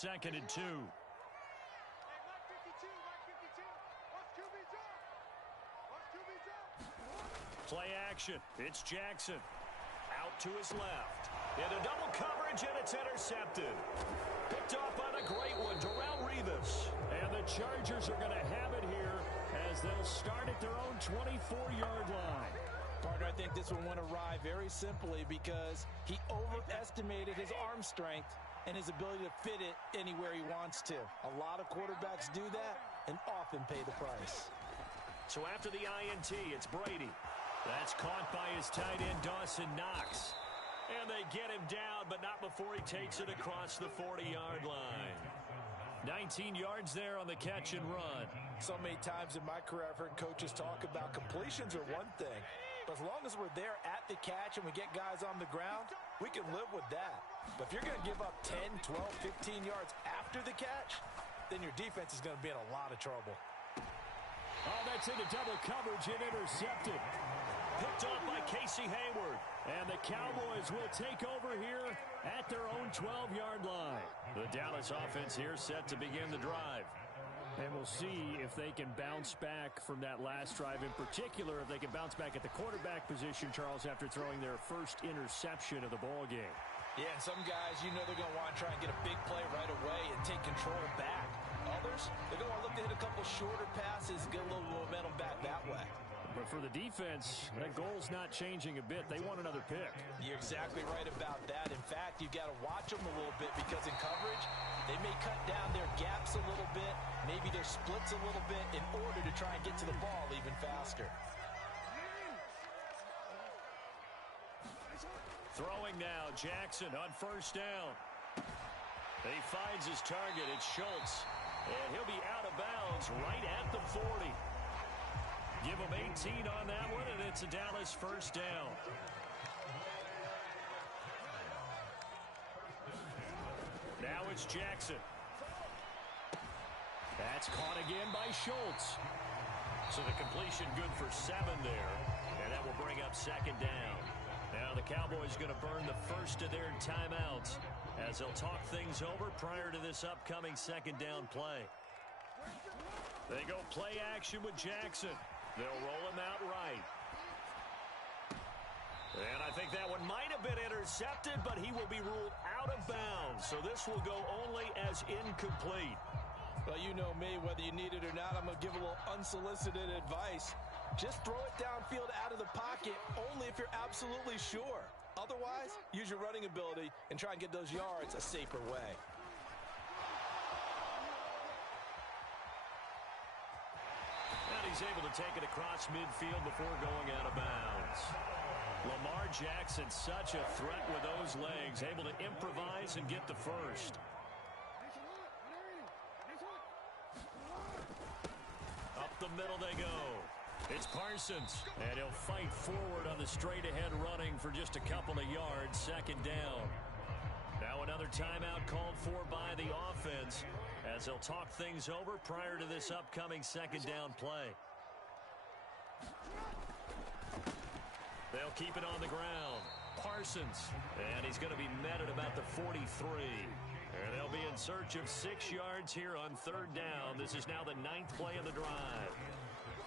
2nd and 2. Play action. It's Jackson. Out to his left. Into double coverage, and it's intercepted. Picked off on a great one, Darrelle Revis. And the Chargers are going to have it here as they'll start at their own 24-yard line. Partner, I think this one went awry very simply because he overestimated his arm strength and his ability to fit it anywhere he wants to. A lot of quarterbacks do that and often pay the price. So after the INT, it's Brady. That's caught by his tight end, Dawson Knox. And they get him down, but not before he takes it across the 40-yard line. 19 yards there on the catch and run. So many times in my career, I've heard coaches talk about completions are one thing. But as long as we're there at the catch and we get guys on the ground, we can live with that. But if you're going to give up 10, 12, 15 yards after the catch, then your defense is going to be in a lot of trouble. Oh, that's into double coverage and intercepted. Picked off by Casey Hayward. And the Cowboys will take over here at their own 12-yard line. The Dallas offense here set to begin the drive. And we'll see if they can bounce back from that last drive, in particular, if they can bounce back at the quarterback position, Charles, after throwing their first interception of the ball game. Yeah, some guys, you know they're going to want to try and get a big play right away and take control back. Others, they're going to want to look to hit a couple shorter passes, get a little momentum back that way. But for the defense, that goal's not changing a bit. They want another pick. You're exactly right about that. In fact, you've got to watch them a little bit because in coverage, they may cut down their gaps a little bit, maybe their splits a little bit in order to try and get to the ball even faster. Throwing now, Jackson on first down. He finds his target. It's Schultz. And he'll be out of bounds right at the 40. Give him 18 on that one, and it's a Dallas first down. Now it's Jackson. That's caught again by Schultz. So the completion good for 7 there, and that will bring up 2nd down. Now the Cowboys going to burn the first of their timeouts as they'll talk things over prior to this upcoming 2nd down play. They go play action with Jackson. They'll roll him out right. And I think that one might have been intercepted, but he will be ruled out of bounds. So this will go only as incomplete. Well, you know me, whether you need it or not, I'm going to give a little unsolicited advice. Just throw it downfield out of the pocket only if you're absolutely sure. Otherwise, use your running ability and try and get those yards a safer way. And he's able to take it across midfield before going out of bounds. Lamar Jackson, such a threat with those legs, able to improvise and get the first. Up the middle they go. It's Parsons, and he'll fight forward on the straight-ahead running for just a couple of yards. 2nd down. Now another timeout called for by the offense as they'll talk things over prior to this upcoming 2nd down play. They'll keep it on the ground. Parsons, and he's going to be met at about the 43. And they'll be in search of 6 yards here on 3rd down. This is now the 9th play of the drive.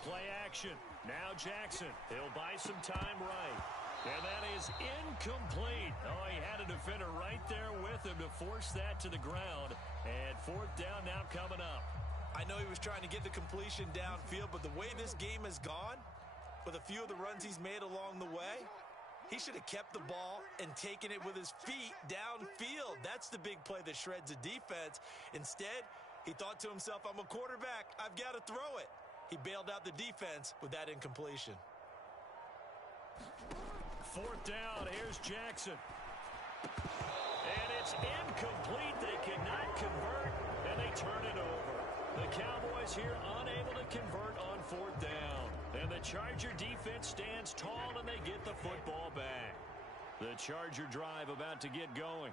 Play action. Now Jackson. He'll buy some time right. And that is incomplete. Oh, he had a defender right there with him to force that to the ground. And 4th down now coming up. I know he was trying to get the completion downfield, but the way this game has gone, with a few of the runs he's made along the way, he should have kept the ball and taken it with his feet downfield. That's the big play that shreds a defense. Instead, he thought to himself, I'm a quarterback. I've got to throw it. He bailed out the defense with that incompletion. 4th down. Here's Jackson. And it's incomplete. They cannot convert, and they turn it over. The Cowboys here unable to convert on 4th down. And the Charger defense stands tall, and they get the football back. The Charger drive about to get going.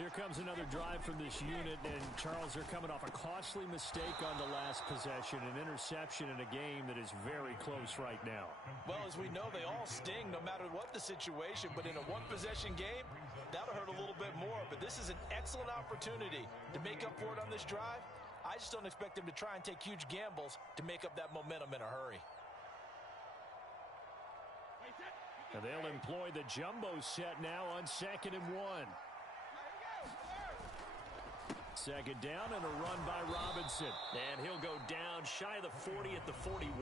Here comes another drive from this unit, and Charles, they're coming off a costly mistake on the last possession, an interception in a game that is very close right now. Well, as we know, they all sting no matter what the situation, but in a one-possession game, That'll hurt a little bit more, but this is an excellent opportunity to make up for it on this drive. I just don't expect them to try and take huge gambles to make up that momentum in a hurry. And they'll employ the jumbo set now on 2nd and 1. Second down and a run by Robinson. And he'll go down shy of the 40 at the 41.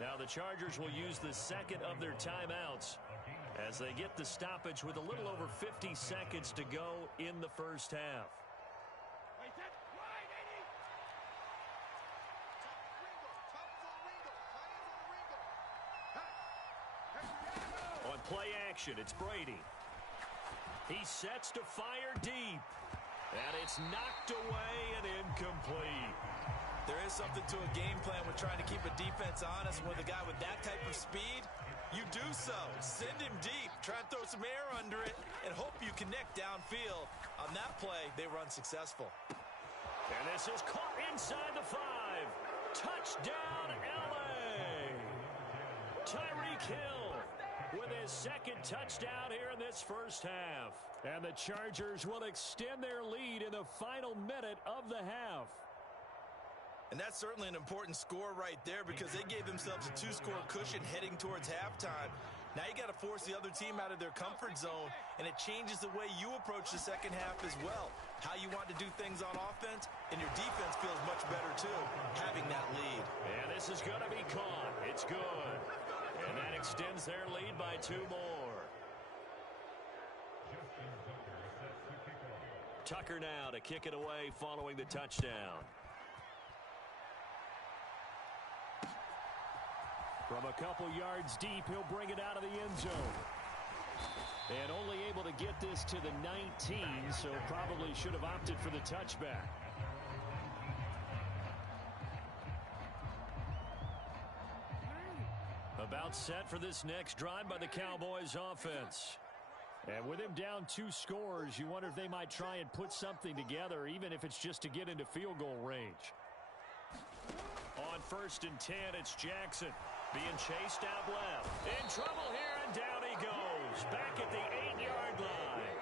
Now the Chargers will use the second of their timeouts as they get the stoppage with a little over 50 seconds to go in the first half. On play action, it's Brady. He sets to fire deep. And it's knocked away and incomplete. There is something to a game plan with trying to keep a defense honest. With a guy with that type of speed, you do so. Send him deep. Try and throw some air under it and hope you connect downfield. On that play, they run successful. And this is caught inside the 5. Touchdown, L.A. Tyreek Hill with his second touchdown here in this first half. And the Chargers will extend their lead in the final minute of the half. And that's certainly an important score right there because they gave themselves a 2-score cushion heading towards halftime. Now you got to force the other team out of their comfort zone, and it changes the way you approach the second half as well. How you want to do things on offense, and your defense feels much better too, having that lead. And this is going to be caught. It's good. And that extends their lead by 2 more. Tucker now to kick it away following the touchdown. From a couple yards deep, he'll bring it out of the end zone. And only able to get this to the 19, so probably should have opted for the touchback. About set for this next drive by the Cowboys offense. And with him down 2 scores, you wonder if they might try and put something together, even if it's just to get into field goal range. On 1st and 10, it's Jackson being chased out left. In trouble here, and down he goes. Back at the 8-yard line.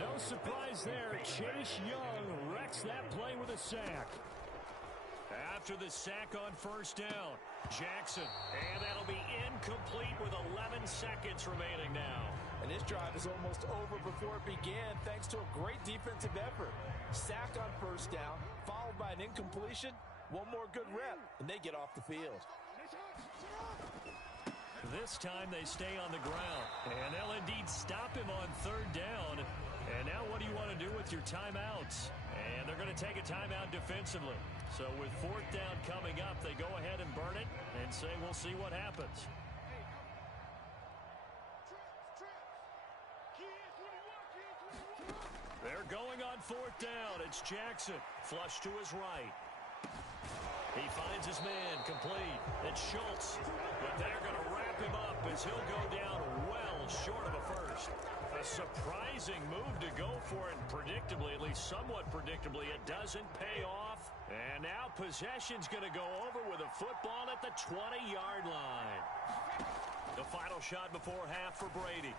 No surprise there. Chase Young wrecks that play with a sack. After the sack on 1st down, Jackson. And that'll be incomplete with 11 seconds remaining now. And this drive is almost over before it began thanks to a great defensive effort. Sack on 1st down, followed by an incompletion. One more good rep, and they get off the field. This time they stay on the ground, and they'll indeed stop him on 3rd down. And now what do you want to do with your timeouts? And they're going to take a timeout defensively. So with 4th down coming up, they go ahead and burn it and say we'll see what happens. They're going on 4th down. It's Jackson. Flush to his right. He finds his man complete. It's Schultz. But they're going to wrap him up as he'll go down well short of a first. A surprising move to go for it. Predictably, at least somewhat predictably, it doesn't pay off. And now possession's going to go over with a football at the 20-yard line. The final shot before half for Brady.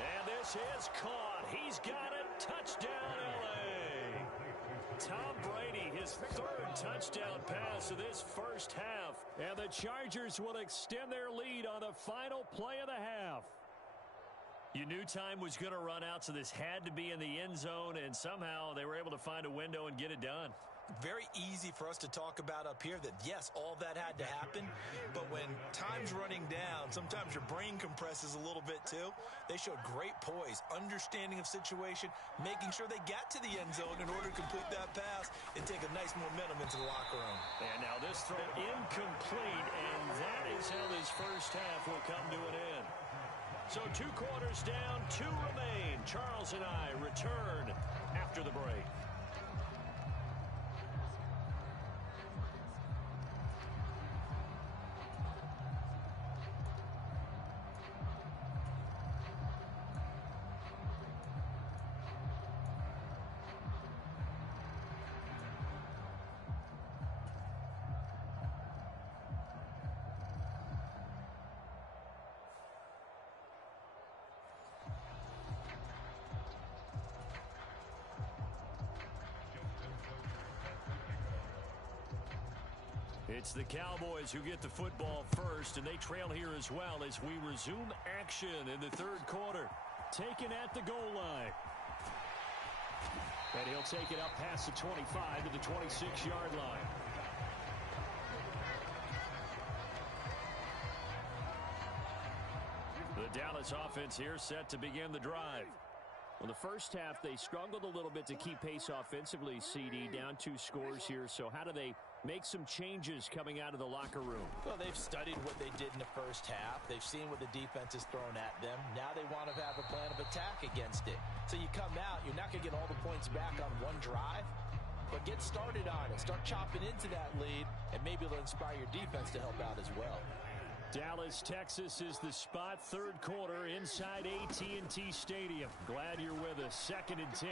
And this is caught. He's got it. Touchdown, L.A. Tom Brady, his 3rd touchdown pass of this first half. And the Chargers will extend their lead on the final play of the half. You knew time was going to run out, so this had to be in the end zone, and somehow they were able to find a window and get it done. Very easy for us to talk about up here that, yes, all that had to happen, but when time's running down, sometimes your brain compresses a little bit too. They showed great poise, understanding of situation, making sure they got to the end zone in order to complete that pass and take a nice momentum into the locker room. And now this throw incomplete, and that is how this first half will come to an end. So 2 quarters down, 2 remain. Charles and I return after the break. It's the Cowboys who get the football first, and they trail here as well as we resume action in the third quarter. Taken at the goal line. And he'll take it up past the 25 to the 26-yard line. The Dallas offense here set to begin the drive. Well, the first half, they struggled a little bit to keep pace offensively, CD, down 2 scores here. So how do they make some changes coming out of the locker room? Well, they've studied what they did in the first half. They've seen what the defense has thrown at them. Now they want to have a plan of attack against it. So you come out, you're not going to get all the points back on one drive, but get started on it. Start chopping into that lead, and maybe it'll inspire your defense to help out as well. Dallas, Texas is the spot. Third quarter inside AT&T Stadium. Glad you're with us. 2nd and 10.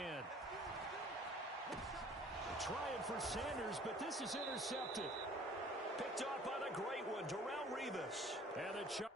Trying for Sanders, but this is intercepted. Picked up on a great one. Darrelle Revis. And the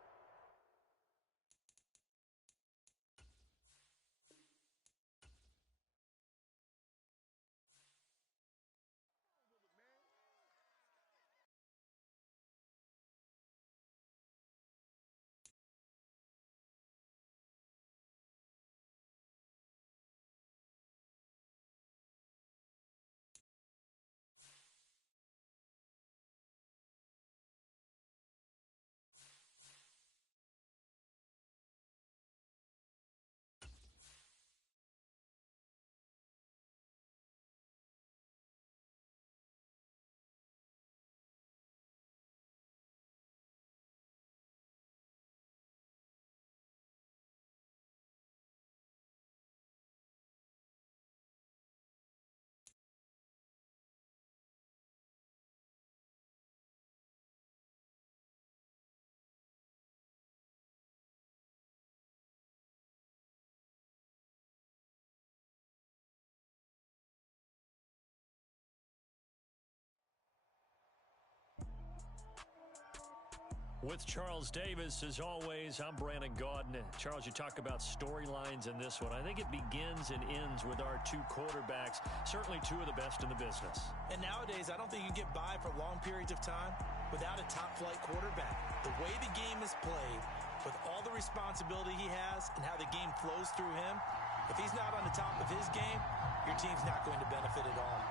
With Charles Davis, as always, I'm Brandon Gaudin. Charles, you talk about storylines in this one. I think it begins and ends with our 2 quarterbacks, certainly 2 of the best in the business. And nowadays, I don't think you can get by for long periods of time without a top-flight quarterback. The way the game is played, with all the responsibility he has and how the game flows through him, if he's not on the top of his game, your team's not going to benefit at all.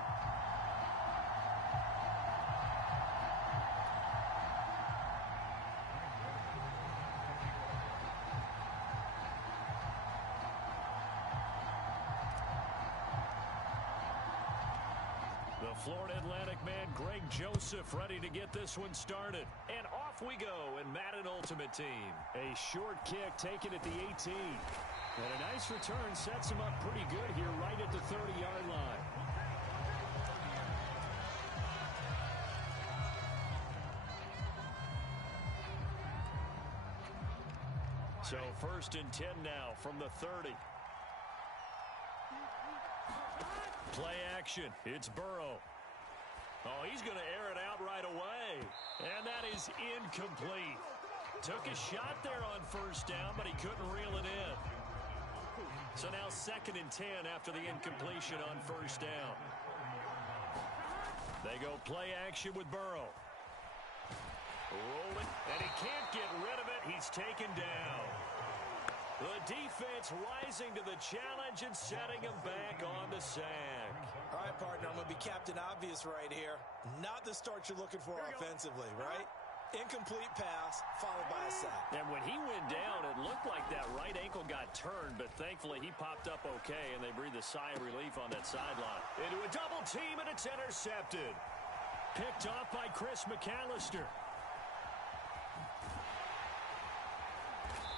Florida Atlantic man Greg Joseph ready to get this one started. And off we go in Madden Ultimate Team. A short kick taken at the 18. And a nice return sets him up pretty good here right at the 30-yard line. So 1st and 10 now from the 30. Play action. It's Burrow. Oh, he's going to air it out right away. And that is incomplete. Took a shot there on 1st down, but he couldn't reel it in. So now 2nd and 10 after the incompletion on 1st down. They go play action with Burrow. Roll it, and he can't get rid of it. He's taken down. The defense rising to the challenge and setting him back on the sack. All right, partner, I'm going to be Captain Obvious right here. Not the start you're looking for offensively, right? Incomplete pass, followed by a sack. And when he went down, it looked like that right ankle got turned, but thankfully he popped up okay, and they breathed a sigh of relief on that sideline. Into a double team, and it's intercepted. Picked off by Chris McAllister.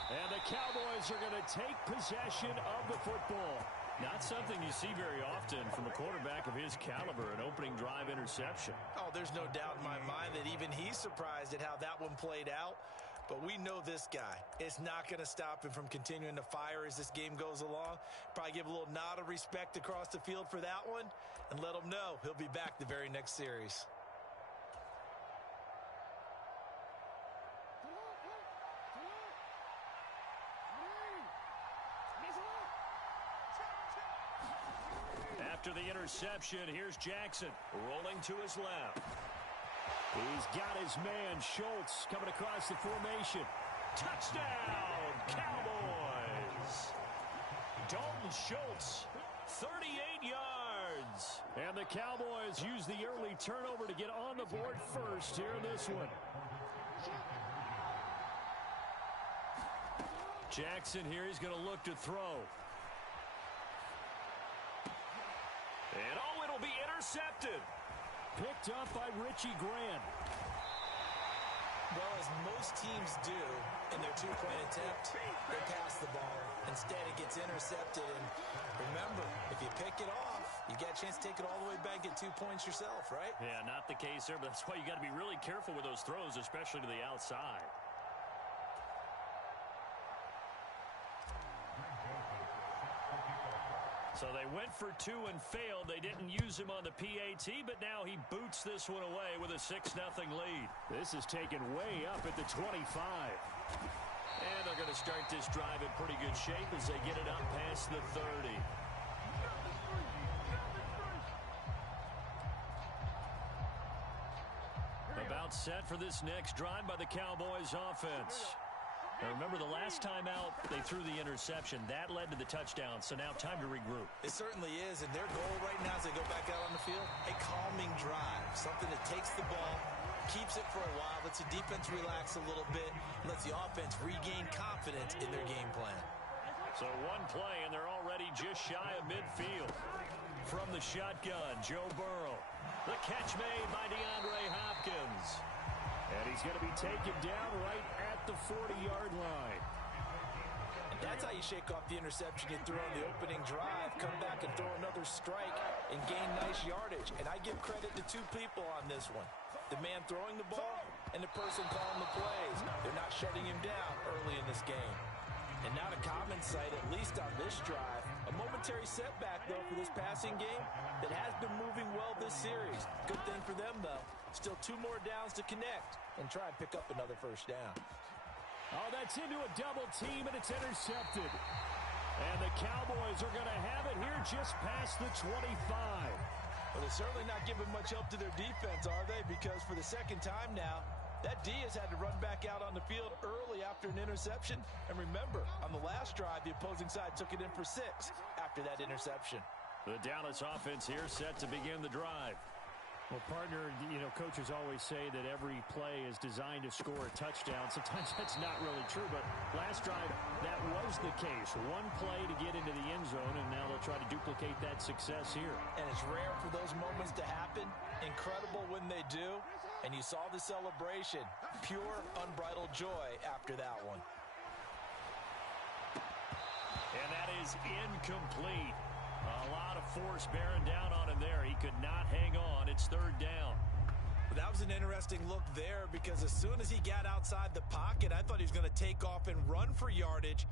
And the Cowboys are going to take possession of the football. Not something you see very often from a quarterback of his caliber, an opening drive interception. Oh, there's no doubt in my mind that even he's surprised at how that one played out. But we know this guy. It's not going to stop him from continuing to fire as this game goes along. Probably give a little nod of respect across the field for that one and let him know he'll be back the very next series. After the interception, here's Jackson rolling to his left. He's got his man, Schultz, coming across the formation. Touchdown, Cowboys! Dalton Schultz, 38 yards. And the Cowboys use the early turnover to get on the board first here in this one. Jackson here, he's going to look to throw. And oh, it'll be intercepted. Picked up by Richie Grant. Well, as most teams do in their two-point attempt, they pass the ball. Instead, it gets intercepted. And remember, if you pick it off, you get a chance to take it all the way back, get 2 points yourself, right? Yeah, not the case there, but that's why you got to be really careful with those throws, especially to the outside. So they went for 2 and failed. They didn't use him on the PAT, but now he boots this one away with a 6-0 lead. This is taken way up at the 25. And they're going to start this drive in pretty good shape as they get it up past the 30. About set for this next drive by the Cowboys offense. Now remember, the last time out, they threw the interception. That led to the touchdown, so now time to regroup. It certainly is, and their goal right now as they go back out on the field, a calming drive, something that takes the ball, keeps it for a while, lets the defense relax a little bit, and lets the offense regain confidence in their game plan. So one play, and they're already just shy of midfield. From the shotgun, Joe Burrow. The catch made by DeAndre Hopkins. And he's going to be taken down right at the 40-yard line. And that's how you shake off the interception you threw on the opening drive. Come back and throw another strike and gain nice yardage. And I give credit to 2 people on this one. The man throwing the ball and the person calling the plays. They're not shutting him down early in this game. And now to Comment's side, at least on this drive. A momentary setback, though, for this passing game that has been moving well this series. Good thing for them, though. Still 2 more downs to connect and try and pick up another first down. Oh, that's into a double team, and it's intercepted. And the Cowboys are going to have it here just past the 25. Well, they're certainly not giving much help to their defense, are they? Because for the second time now, that D has had to run back out on the field early after an interception. And remember, on the last drive, the opposing side took it in for 6 after that interception. The Dallas offense here set to begin the drive. Well, partner, you know, coaches always say that every play is designed to score a touchdown. Sometimes that's not really true, but last drive, that was the case. One play to get into the end zone, and now they'll try to duplicate that success here. And it's rare for those moments to happen. Incredible when they do. And you saw the celebration. Pure, unbridled joy after that one. And that is incomplete. A lot of force bearing down on him there. He could not hang on. It's 3rd down. That was an interesting look there because as soon as he got outside the pocket, I thought he was going to take off and run for yardage.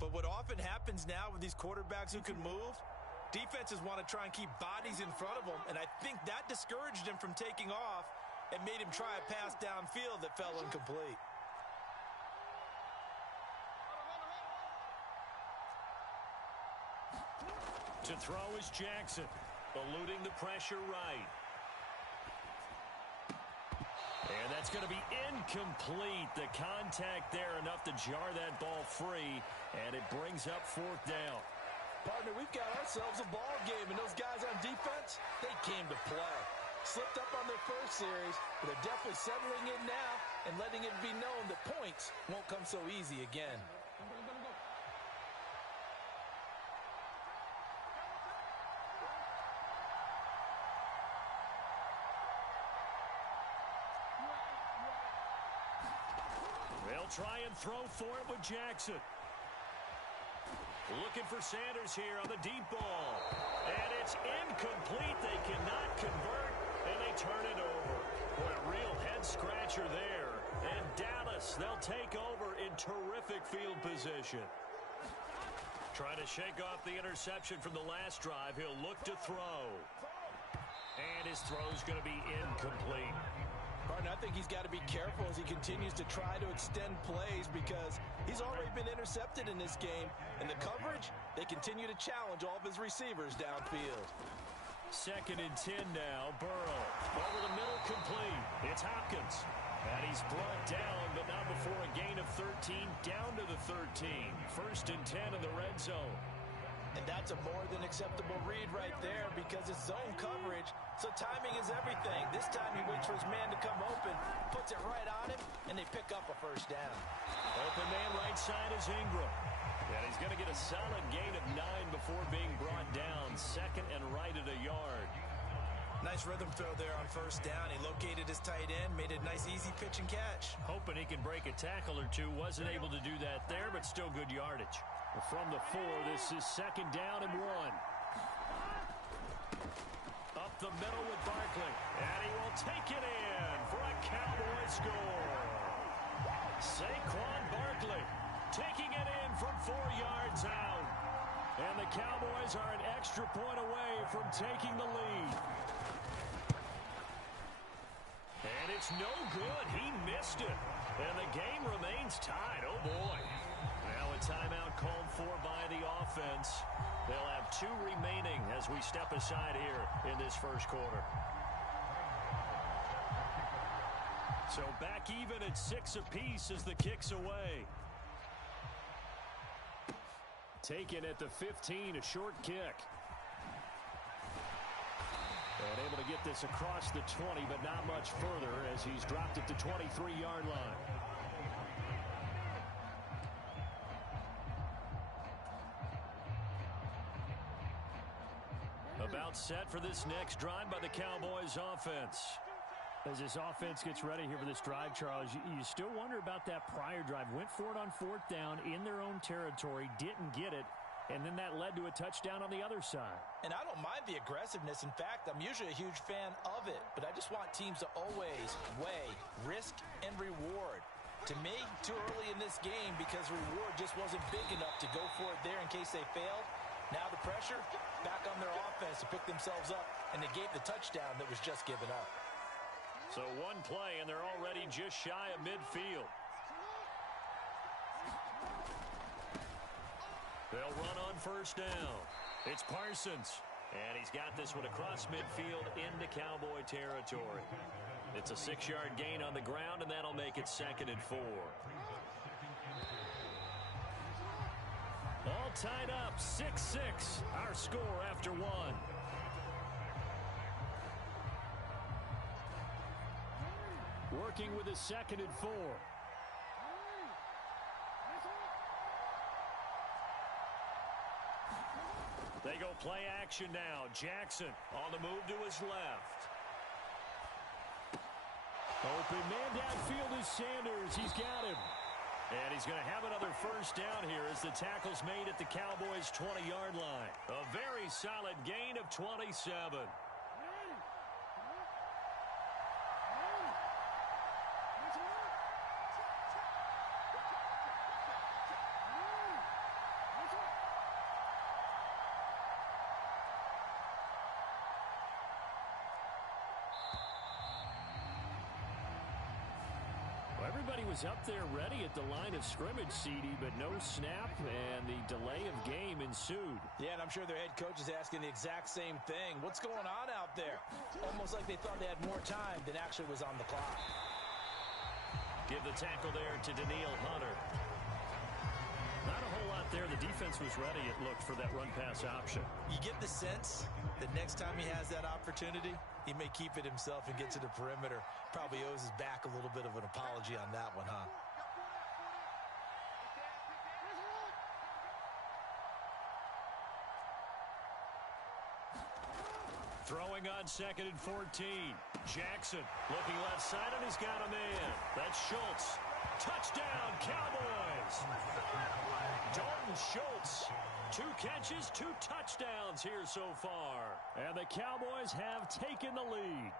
But what often happens now with these quarterbacks who can move, defenses want to try and keep bodies in front of them. And I think that discouraged him from taking off and made him try a pass downfield that fell incomplete. To throw is Jackson, eluding the pressure right. And that's going to be incomplete. The contact there enough to jar that ball free, and it brings up 4th down. Partner, we've got ourselves a ball game, and those guys on defense, they came to play. Slipped up on their first series, but they're definitely settling in now and letting it be known that points won't come so easy again. They'll try and throw for it with Jackson. Looking for Sanders here on the deep ball. And it's incomplete. They cannot convert, and they turn it over. Boy, a real head-scratcher there. And Dallas, they'll take over in terrific field position. Trying to shake off the interception from the last drive. He'll look to throw. And his throw's going to be incomplete. Partner, I think he's got to be careful as he continues to try to extend plays because he's already been intercepted in this game. And the coverage, they continue to challenge all of his receivers downfield. 2nd and 10 now. Burrow over the middle, complete. It's Hopkins. And he's brought down, but not before a gain of 13, down to the 13. 1st and 10 in the red zone. And that's a more than acceptable read right there because it's zone coverage, so timing is everything. This time he waits for his man to come open, puts it right on him, and they pick up a 1st down. Open man right side is Ingram. And he's going to get a solid gain of 9 before being brought down. 2nd and right at a yard. Nice rhythm throw there on 1st down. He located his tight end, made a nice easy pitch and catch. Hoping he can break a tackle or two. Wasn't able to do that there, but still good yardage. From the 4, this is 2nd down and 1. Up the middle with Barkley. And he will take it in for a Cowboy score. Saquon Barkley taking it in from 4 yards out. And the Cowboys are an extra point away from taking the lead. And it's no good. He missed it. And the game remains tied. Oh, boy. Now a timeout called for by the offense. They'll have 2 remaining as we step aside here in this 1st quarter. So back even at 6 apiece as the kick's away. Taken at the 15, a short kick. And able to get this across the 20, but not much further as he's dropped at the 23-yard line. About set for this next drive by the Cowboys offense. As this offense gets ready here for this drive, Charles, you still wonder about that prior drive. Went for it on 4th down in their own territory, didn't get it, and then that led to a touchdown on the other side. And I don't mind the aggressiveness. In fact, I'm usually a huge fan of it, but I just want teams to always weigh risk and reward. To me, too early in this game because reward just wasn't big enough to go for it there in case they failed. Now the pressure back on their offense to pick themselves up, and they gave the touchdown that was just given up. So 1 play, and they're already just shy of midfield. They'll run on 1st down. It's Parsons. And he's got this one across midfield into Cowboy territory. It's a 6-yard gain on the ground, and that'll make it 2nd and 4. All tied up, 6-6. Our score after 1. Working with a 2nd and 4. They go play action now. Jackson on the move to his left. Open man downfield is Sanders. He's got him. And he's going to have another 1st down here as the tackle's made at the Cowboys' 20-yard line. A very solid gain of 27. Everybody was up there ready at the line of scrimmage, CD, but no snap, and the delay of game ensued. Yeah, and I'm sure their head coach is asking the exact same thing. What's going on out there? Almost like they thought they had more time than actually was on the clock. Give the tackle there to Daniil Hunter. Not a whole lot there. The defense was ready, it looked, for that run-pass option. You get the sense that next time he has that opportunity, he may keep it himself and get to the perimeter. Probably owes his back a little bit of an apology on that one, huh? Throwing on 2nd and 14. Jackson looking left side, and he's got a man. That's Schultz. Touchdown, Cowboys! Dalton Schultz. 2 catches, 2 touchdowns here so far. And the Cowboys have taken the lead.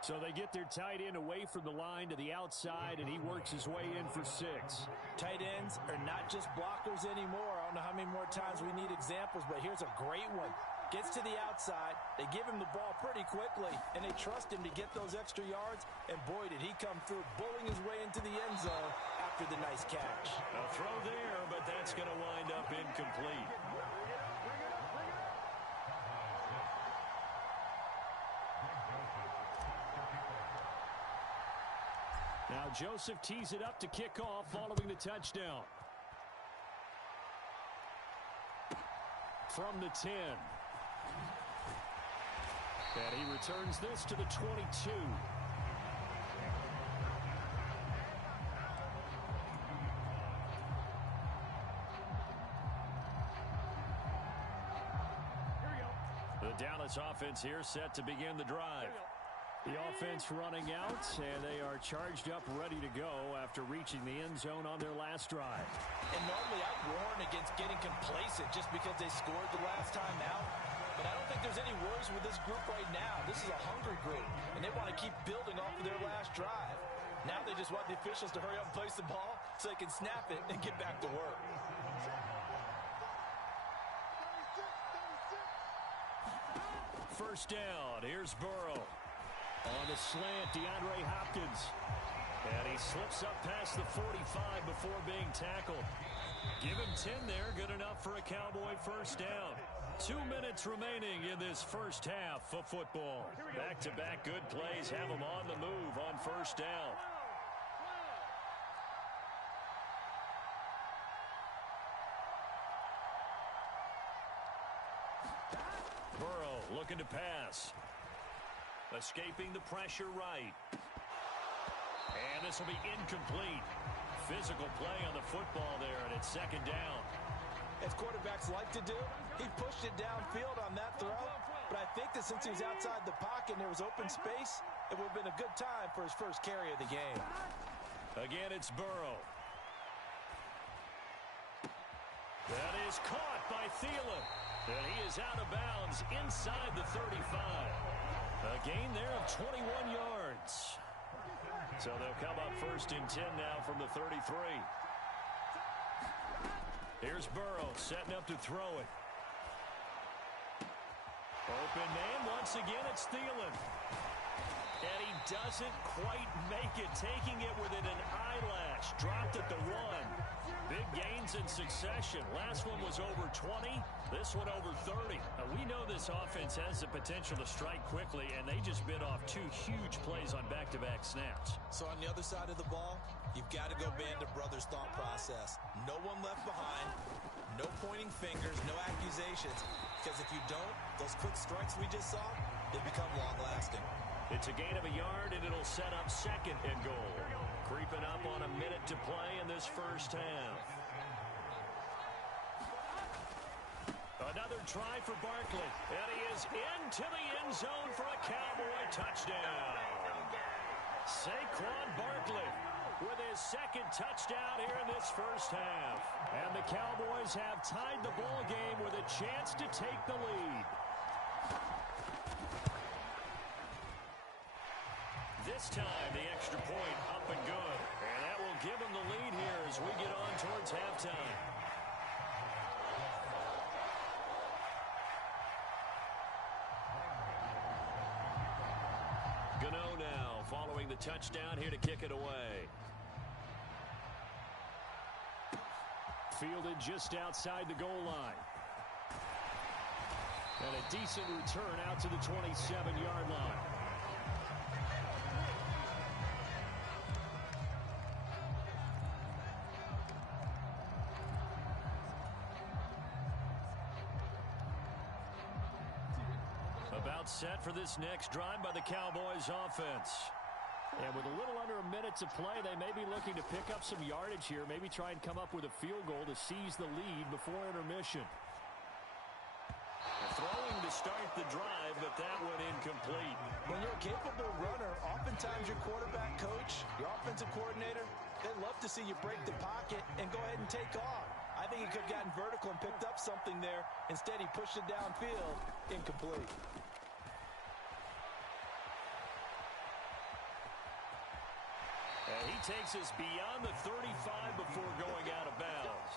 So they get their tight end away from the line to the outside, and he works his way in for 6. Tight ends are not just blockers anymore. I don't know how many more times we need examples, but here's a great one. Gets to the outside, they give him the ball pretty quickly, and they trust him to get those extra yards, and boy, did he come through, bowling his way into the end zone after the nice catch. A throw there, but that's going to wind up incomplete. Now Joseph tees it up to kick off following the touchdown. From the 10. And he returns this to the 22. The Dallas offense here set to begin the drive. The offense running out, and they are charged up, ready to go after reaching the end zone on their last drive. And normally I warn against getting complacent just because they scored the last time out. But I don't think there's any worries with this group right now. This is a hungry group, and they want to keep building off of their last drive. Now they just want the officials to hurry up and place the ball so they can snap it and get back to work. First down, here's Burrow. On the slant, DeAndre Hopkins. And he slips up past the 45 before being tackled. Give him 10 there, good enough for a Cowboy first down. 2 minutes remaining in this first half of football. Back-to-back good plays have them on the move on first down. Burrow looking to pass. Escaping the pressure right. And this will be incomplete. Physical play on the football there, and it's second down. As quarterbacks like to do, he pushed it downfield on that throw. But I think that since he was outside the pocket and there was open space, it would have been a good time for his first carry of the game. Again, it's Burrow. That is caught by Thielen. And he is out of bounds inside the 35. A gain there of 21 yards. So they'll come up first and 10 now from the 33. Here's Burrow setting up to throw it. Open man once again, it's Thielen. And he doesn't quite make it, taking it within an eyelash. Dropped at the 1. Big gains in succession. Last one was over 20. This one over 30. We know this offense has the potential to strike quickly, and they just bit off 2 huge plays on back-to-back snaps. So on the other side of the ball, you've got to go band of brothers thought process. No one left behind. No pointing fingers, no accusations. Because if you don't, those quick strikes we just saw, they become long-lasting. It's a gain of a yard, and it'll set up second and goal. Creeping up on a minute to play in this first half. Another try for Barkley. And he is into the end zone for a Cowboy touchdown. Saquon Barkley with his second touchdown here in this first half. And the Cowboys have tied the ball game with a chance to take the lead. This time, the extra point up and good. And that will give them the lead here as we get on towards halftime. Gano now following the touchdown here to kick it away. Fielded just outside the goal line. And a decent return out to the 27-yard line. About set for this next drive by the Cowboys offense. And with a little under a minute to play, they may be looking to pick up some yardage here, maybe try and come up with a field goal to seize the lead before intermission. Throwing to start the drive, but that went incomplete. When you're a capable runner, oftentimes your quarterback coach, your offensive coordinator, they love to see you break the pocket and go ahead and take off. I think he could have gotten vertical and picked up something there. Instead, he pushed it downfield, incomplete. And he takes us beyond the 35 before going out of bounds.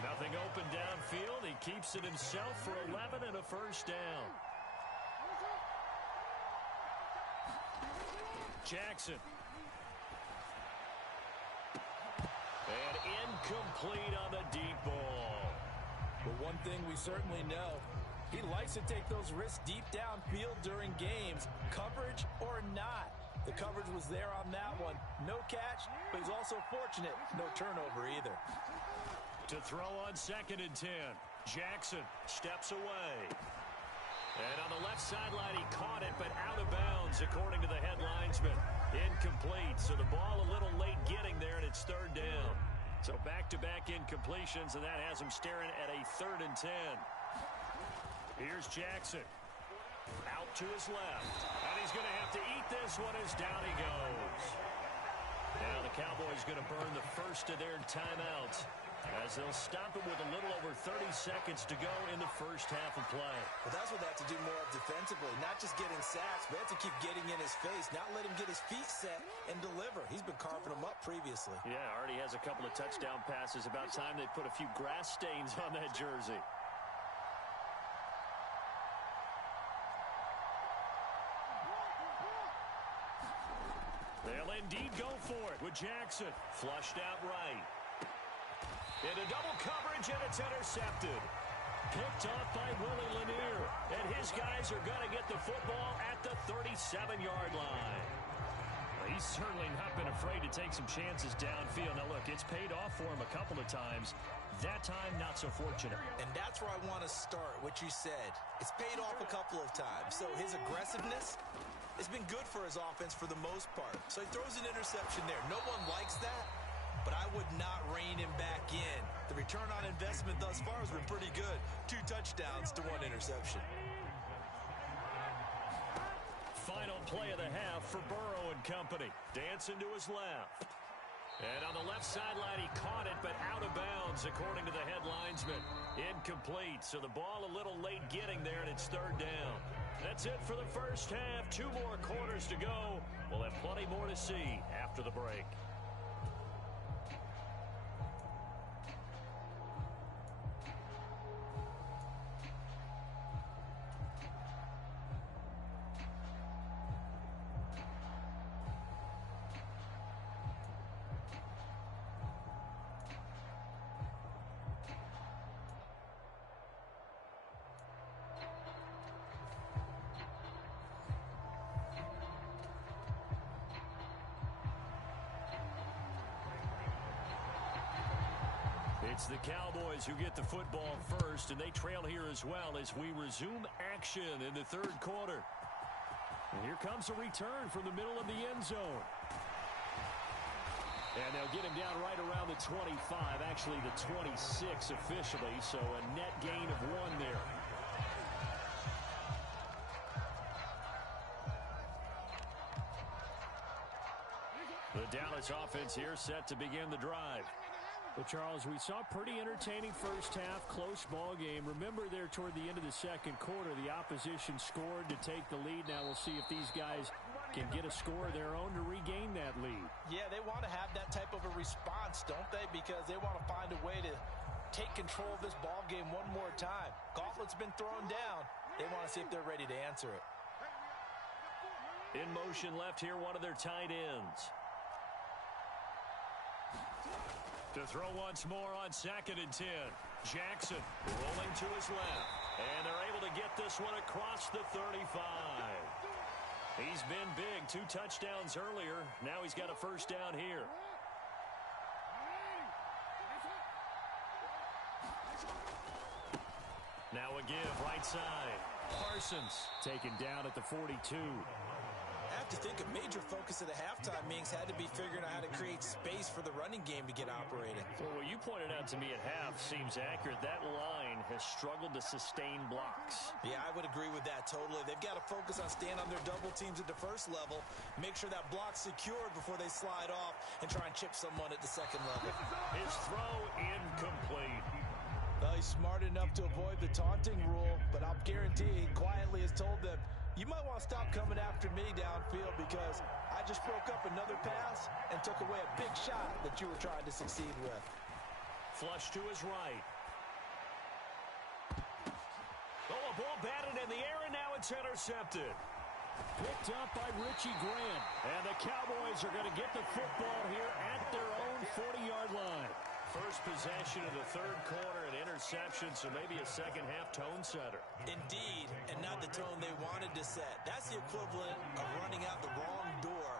Nothing open downfield. He keeps it himself for 11 and a first down. Jackson. And incomplete on the deep ball. But one thing we certainly know, he likes to take those risks deep downfield during games, coverage or not. The coverage was there on that one. No catch, but he's also fortunate. No turnover either. To throw on 2nd and 10. Jackson steps away. And on the left sideline, he caught it, but out of bounds, according to the head linesman. Incomplete, so the ball a little late getting there, and it's 3rd down. So back-to-back incompletions, and that has him staring at a 3rd and 10. Here's Jackson. Out to his left. And he's going to have to eat this one as down he goes. Now the Cowboys going to burn the first of their timeouts as they'll stop it with a little over 30 seconds to go in the first half of play. Well, that's what they have to do more of defensively. Not just getting sacks, but they have to keep getting in his face, not let him get his feet set and deliver. He's been carving them up previously. Yeah, already has a couple of touchdown passes. About time they put a few grass stains on that jersey. They'll indeed go for it with Jackson. Flushed out right. Into double coverage, and it's intercepted. Picked off by Willie Lanier. And his guys are going to get the football at the 37-yard line. Well, he's certainly not been afraid to take some chances downfield. Now, look, it's paid off for him a couple of times. That time, not so fortunate. And that's where I want to start, what you said. It's paid off a couple of times. So his aggressiveness has been good for his offense for the most part. So he throws an interception there. No one likes that, but I would not rein him back in. The return on investment thus far has been pretty good. 2 touchdowns to 1 interception. Final play of the half for Burrow and company. Dancing to his left. And on the left sideline, he caught it, but out of bounds, according to the head linesman. Incomplete, so the ball a little late getting there, and it's 3rd down. That's it for the first half. 2 more quarters to go. We'll have plenty more to see after the break. It's the Cowboys who get the football first, and they trail here as well as we resume action in the 3rd quarter. And here comes a return from the middle of the end zone. And they'll get him down right around the 25, actually the 26 officially, so a net gain of 1 there. The Dallas offense here set to begin the drive. Well, Charles, we saw pretty entertaining first half, close ball game. Remember there toward the end of the 2nd quarter, the opposition scored to take the lead. Now we'll see if these guys can get a score of their own to regain that lead. Yeah, they want to have that type of a response, don't they? Because they want to find a way to take control of this ball game one more time. Gauntlet's been thrown down. They want to see if they're ready to answer it. In motion left here, one of their tight ends. To throw once more on 2nd and 10. Jackson rolling to his left. And they're able to get this one across the 35. He's been big. 2 touchdowns earlier. Now he's got a first down here. Now a give right side. Parsons taken down at the 42. I have to think a major focus of the halftime meetings had to be figuring out how to create space for the running game to get operating. Well, what you pointed out to me at half seems accurate. That line has struggled to sustain blocks. Yeah, I would agree with that totally. They've got to focus on staying on their double teams at the first level, make sure that block's secured before they slide off and try and chip someone at the 2nd level. His throw incomplete. Well, he's smart enough to avoid the taunting rule, but I'll guarantee he quietly has told them, you might want to stop coming after me downfield because I just broke up another pass and took away a big shot that you were trying to succeed with. Flush to his right. Oh, a ball batted in the air, and now it's intercepted. Picked up by Richie Grant. And the Cowboys are going to get the football here at their own 40-yard line. first possession of the third quarter, an interception, so maybe a second-half tone setter. Indeed, and not the tone they wanted to set. That's the equivalent of running out the wrong door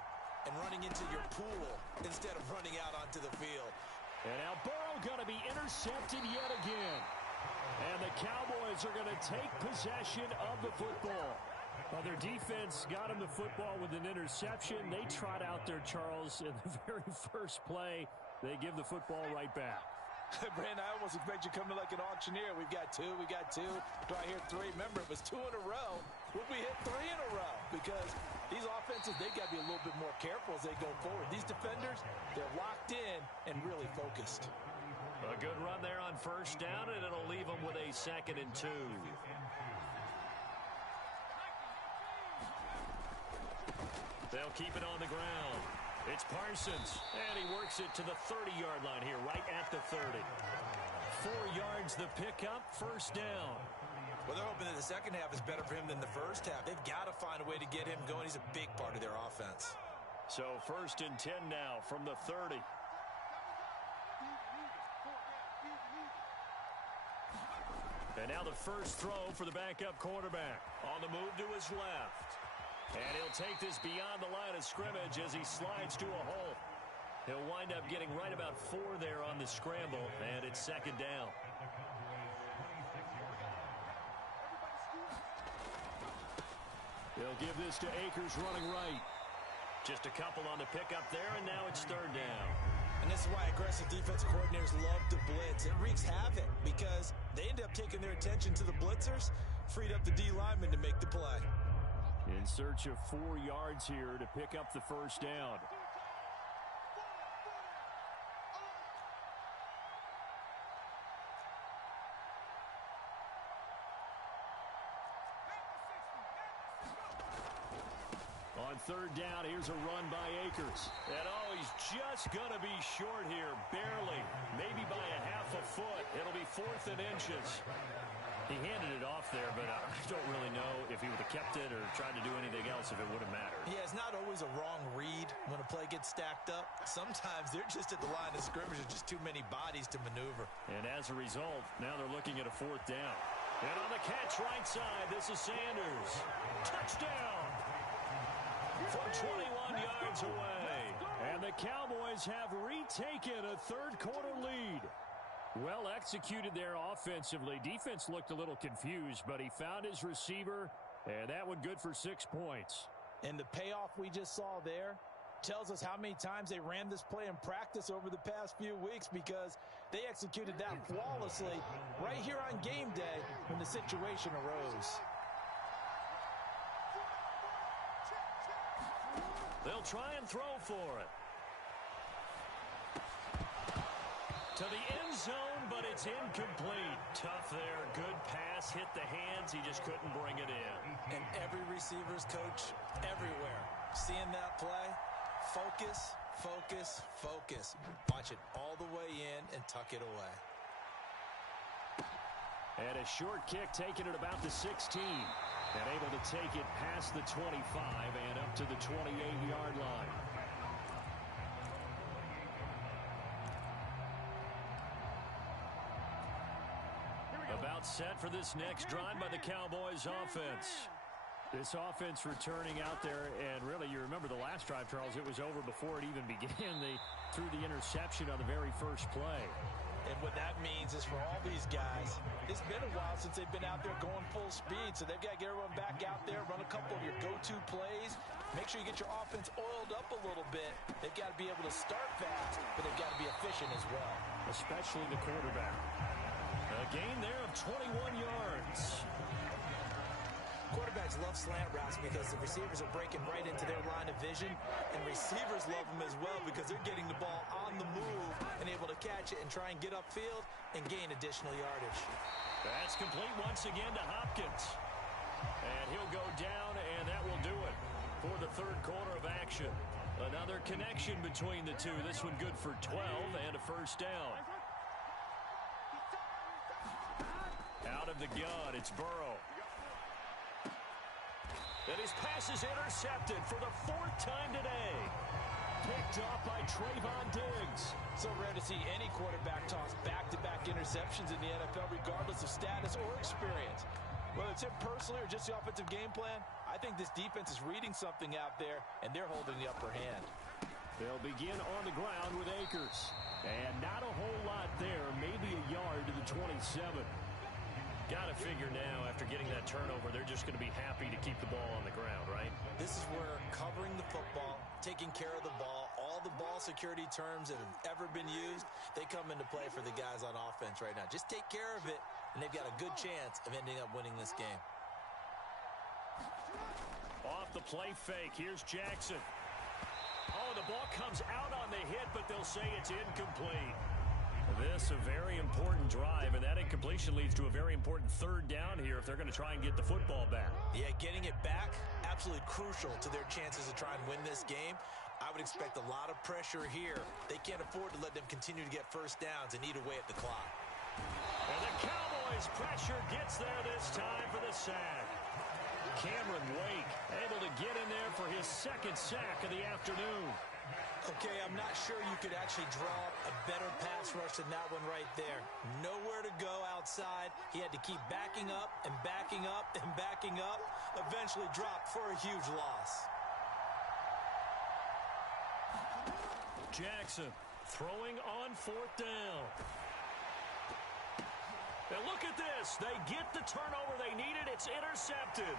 and running into your pool instead of running out onto the field. And now Burrow going to be intercepted yet again. And the Cowboys are going to take possession of the football. Well, their defense got him the football with an interception. They trot out there, Charles, in the very first play. They give the football right back. Brandon, I almost expect you coming like an auctioneer. We've got two. Do I hear three? Remember, it was 2 in a row. Would we hit 3 in a row? Because these offenses, they got to be a little bit more careful as they go forward. These defenders, they're locked in and really focused. A good run there on first down, and it'll leave them with a 2nd and 2. They'll keep it on the ground. It's Parsons, and he works it to the 30-yard line here, right at the 30. 4 yards the pickup, first down. Well, they're hoping that the second half is better for him than the first half. They've got to find a way to get him going. He's a big part of their offense. So 1st and 10 now from the 30. And now the first throw for the backup quarterback. On the move to his left. And he'll take this beyond the line of scrimmage as he slides to a hole. He'll wind up getting right about 4 there on the scramble, and it's 2nd down. They'll give this to Akers running right. Just a couple on the pickup there, and now it's 3rd down. And this is why aggressive defensive coordinators love to blitz. It wreaks havoc because they end up taking their attention to the blitzers, freed up the D lineman to make the play. In search of 4 yards here to pick up the first down. On 3rd down, here's a run by Akers. And he's just going to be short here, barely. Maybe by a half a foot. It'll be 4th and inches. He handed it off there, but I don't really know if he would have kept it or tried to do anything else if it would have mattered. Yeah, it's not always a wrong read when a play gets stacked up. Sometimes they're just at the line of scrimmage. There's just too many bodies to maneuver. And as a result, now they're looking at a 4th down. And on the catch right side, this is Sanders. Touchdown! From 21 yards away. And the Cowboys have retaken a third quarter lead. Well executed there offensively. Defense looked a little confused, but he found his receiver, and that one good for 6 points. And the payoff we just saw there tells us how many times they ran this play in practice over the past few weeks, because they executed that flawlessly right here on game day when the situation arose. They'll try and throw for it. To the end zone, but it's incomplete. Tough there. Good pass. Hit the hands. He just couldn't bring it in. And every receiver's coach everywhere, seeing that play, focus, focus, focus. Watch it all the way in and tuck it away. And a short kick taken at about the 16. And able to take it past the 25 and up to the 28-yard line. About set for this next drive by the Cowboys offense. This offense returning out there, and really, you remember the last drive, Charles, it was over before it even began. They threw the interception on the very first play. And what that means is for all these guys, it's been a while since they've been out there going full speed, so they've got to get everyone back out there, run a couple of your go-to plays, make sure you get your offense oiled up a little bit. They've got to be able to start fast, but they've got to be efficient as well. Especially the quarterback. A gain there of 21 yards. Quarterbacks love slant routes because the receivers are breaking right into their line of vision, and receivers love them as well because they're getting the ball on the move and able to catch it and try and get upfield and gain additional yardage. That's complete once again to Hopkins. And he'll go down, and that will do it for the third quarter of action. Another connection between the two. This one good for 12 and a first down. Out of the gun, it's Burrow. And his pass is intercepted for the 4th time today. picked off by Trayvon Diggs. So rare to see any quarterback toss back-to-back interceptions in the NFL, regardless of status or experience. Whether it's him personally or just the offensive game plan, I think this defense is reading something out there, and they're holding the upper hand. They'll begin on the ground with Akers. And not a whole lot there, maybe a yard to the 27. Got to figure now, after getting that turnover, they're just going to be happy to keep the ball on the ground, right? This is where covering the football, taking care of the ball, all the ball security terms that have ever been used, they come into play for the guys on offense right now. Just take care of it, and they've got a good chance of ending up winning this game. Off the play fake, here's Jackson. Oh, the ball comes out on the hit, but they'll say it's incomplete. This a very important drive, and that incompletion leads to a very important third down here if they're going to try and get the football back. Yeah, getting it back, absolutely crucial to their chances to try and win this game. I would expect a lot of pressure here. They can't afford to let them continue to get first downs and eat away at the clock. And the Cowboys' pressure gets there this time for the sack. Cameron Wake able to get in there for his second sack of the afternoon. Okay, I'm not sure you could actually draw a better pass rush than that one right there. Nowhere to go outside. He had to keep backing up and backing up and backing up. Eventually dropped for a huge loss. Jackson throwing on fourth down. And look at this. They get the turnover they needed. It's intercepted.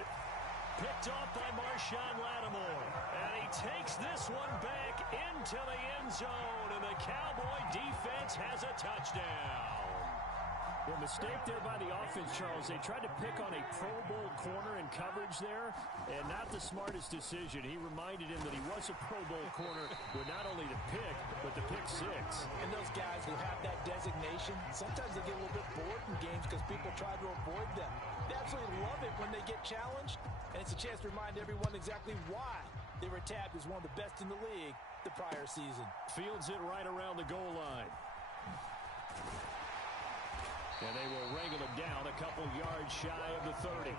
Picked off by Marshawn Lattimore. And he takes this one back into the end zone. And the Cowboy defense has a touchdown. The mistake there by the offense, Charles, they tried to pick on a Pro Bowl corner in coverage there, and not the smartest decision. He reminded him that he was a Pro Bowl corner with not only the pick, but the pick six. And those guys who have that designation, sometimes they get a little bit bored in games because people try to avoid them. They absolutely love it when they get challenged, and it's a chance to remind everyone exactly why they were tabbed as one of the best in the league the prior season. Fields it right around the goal line. And they will wrangle him down a couple yards shy of the 30.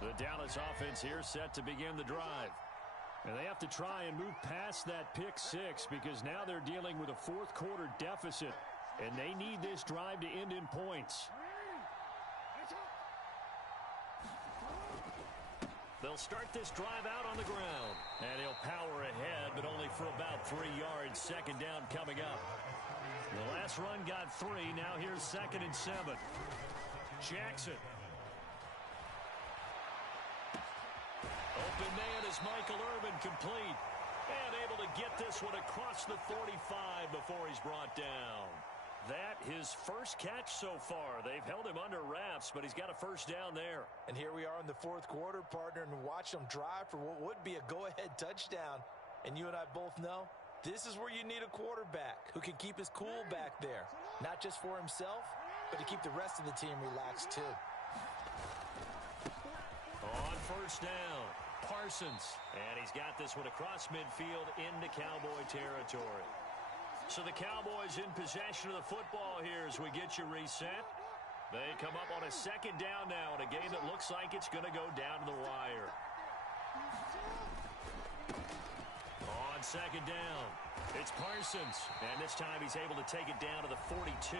The Dallas offense here set to begin the drive. And they have to try and move past that pick six because now they're dealing with a fourth quarter deficit. And they need this drive to end in points. They'll start this drive out on the ground. And he'll power ahead, but only for about 3 yards. Second down coming up. The last run got 3. Now here's 2nd and 7. Jackson. Open man is Michael Irvin, complete. And able to get this one across the 45 before he's brought down. That his first catch so far. They've held him under wraps, but he's got a first down there. And here we are in the fourth quarter, partner, and watch them drive for what would be a go-ahead touchdown. And you and I both know this is where you need a quarterback who can keep his cool back there. Not just for himself, but to keep the rest of the team relaxed too. On first down, Parsons. And he's got this one across midfield into Cowboy territory. So the Cowboys in possession of the football here as we get you reset. They come up on a second down now in a game that looks like it's going to go down to the wire. On second down, it's Parsons. And this time he's able to take it down to the 42.